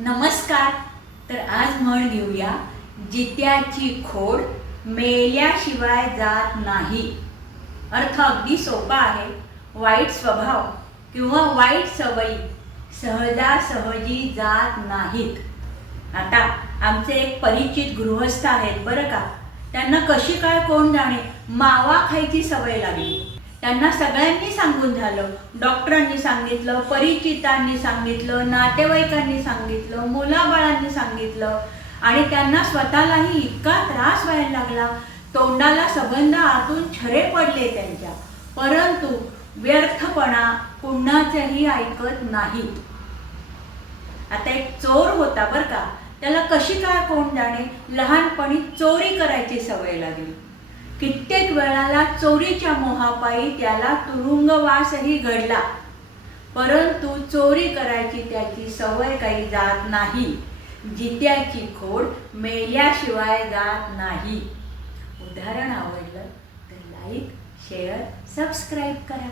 नमस्कार. तर आज म्हण घेऊया जित्याची खोड मेल्याशिवाय जात नाही. अर्थ अगदी सोपा आहे. वाईट स्वभाव किंवा वाईट सवयी सहजासहजी जात नाहीत. आता आमचे एक परिचित गृहस्थ आहेत बरं का? त्यांना कशी काय कोण जाणे? मावा खायची सवय लागली. त्यांना सगळ्यांनी सांगून झालं. डॉक्टरांनी सांगितलं परिचितांनी सांगितलं नातेवाईकांनी सांगितलं मुलाबाळांनी सांगितलं. आणि त्यांना स्वतःलाही इतका त्रास व्हायला लागला. तोंडाला संबंध आतून छरे पडले त्यांच्या. परंतु व्यर्थपणा कुणाचंही ऐकत नाहीत आता एक चोर होता बर का. त्याला कशी काय कोण जाणे? लहानपणी चोरी करायची सवय लागली. कित्येक वेळाला चोरीच्या मोहापायी त्याला तुरुंगवासही घडला. परंतु चोरी करायची त्याची सवय काही जात नाही. जित्याची खोड मेल्याशिवाय जात नाही. उदाहरण आवडलं तर लाईक शेअर सबस्क्राईब करा.